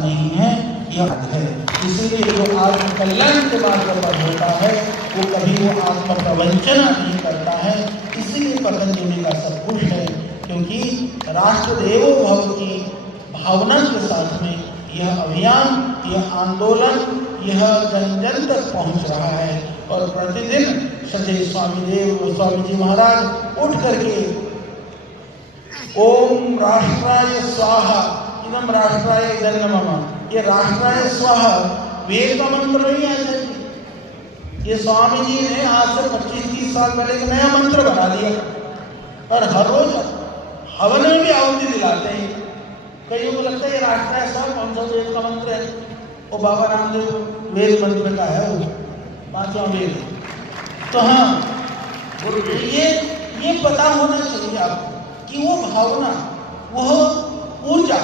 नहीं है, यह है। इसीलिए जो आत्म कल्याण के मार्ग पर होता है वो कभी वो आत्म प्रवंचना नहीं करता है। इसीलिए पतंजलि का सब कुछ है, क्योंकि राष्ट्र देवो भव की भावना के साथ में यह अभियान, यह आंदोलन, यह जन जन तक पहुंच रहा है। और प्रतिदिन सजय स्वामी देव गोस्वामी जी महाराज उठ करके ओम राष्ट्राय स्वाहा इदम राष्ट्राय जन्मम, ये राष्ट्राय स्वाहा वेद का मंत्र नहीं है। ये स्वामी जी ने आज से 25-30 साल पहले एक नया मंत्र बना दिया और हर रोज हवन में भी आहुति दिलाते हैं। कईयों को लगता है ये राष्ट्राय स्वाहा कौन सा वेद का मंत्र है? वो बाबा रामदेव वेद मंत्र का है, वो 5वां वेद। तो हाँ, ये पता होना चाहिए आपको कि वो भावना, वह ऊर्जा,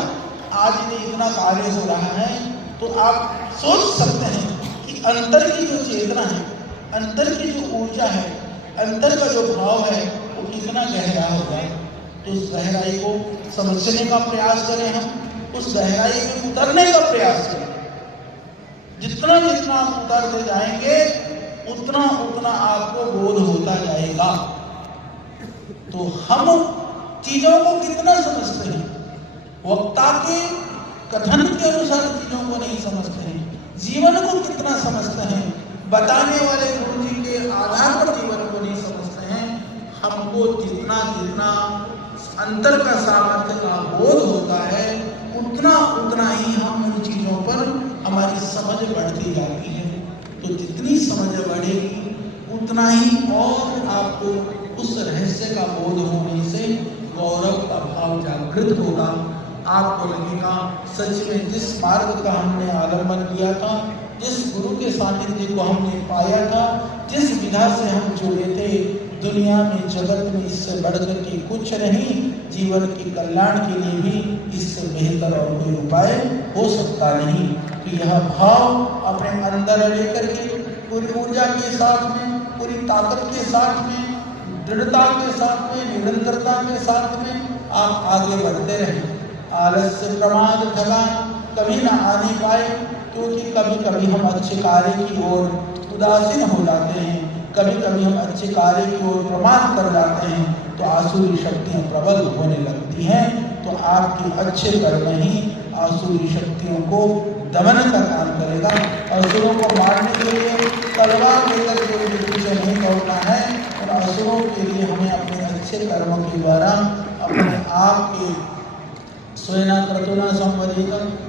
आज में इतना कार्य हो रहा है तो आप सोच सकते हैं कि अंतर की जो चेतना है, अंतर की जो ऊर्जा है, अंतर का जो भाव है वो कितना गहरा होगा। तो उस गहराई को समझने का प्रयास करें, हम उस गहराई में उतरने का प्रयास करें। जितना जितना आप उतरते जाएंगे उतना उतना आपको बोध होता जाएगा। तो हम चीजों को कितना समझते हैं, वक्ता के कथन के अनुसार चीजों को नहीं समझते हैं, जीवन को कितना समझते हैं, बताने वाले गुरु जी के आधार पर जीवन को नहीं समझते हैं। हमको जितना जितना अंतर का सामर्थ्य का बोध होता है उतना उतना ही हम उन चीजों पर हमारी समझ बढ़ती जाती है। तो जितनी समझ बढ़ेगी उतना ही और आपको उस रहस्य का बोध होने से गौरव का भाव जागृत होगा। आपको लगेगा सच में जिस मार्ग का हमने आलम्बन किया था, जिस गुरु के सानिध्य को हमने पाया था, जिस विधा से हम जुड़े थे, दुनिया में जगत में इससे बढ़कर के कुछ नहीं। जीवन के कल्याण के लिए भी इससे बेहतर और कोई उपाय हो सकता नहीं। तो यह भाव अपने अंदर लेकर के पूरी ऊर्जा के साथ में, पूरी ताकत के साथ में, दृढ़ता के साथ में, निरंतरता के साथ में आप आगे बढ़ते रहें। आलस्य प्रमाद थकान कभी ना आने पाए, क्योंकि कभी कभी हम अच्छे कार्य की ओर उदासीन हो जाते हैं, कभी कभी हम अच्छे कार्य की ओर प्रमाद कर जाते हैं, तो आसुरी शक्तियां प्रबल होने लगती हैं। तो आपके अच्छे कर्म ही आसुरी शक्तियों को दमन का काम करेगा। असुरों को मारने के लिए तलवार लेकर के पीछे नहीं दौड़ना है, और असुरों के लिए हमें अपने अच्छे कर्मों के द्वारा अपने आप के स्वयं क्रतुना संवदित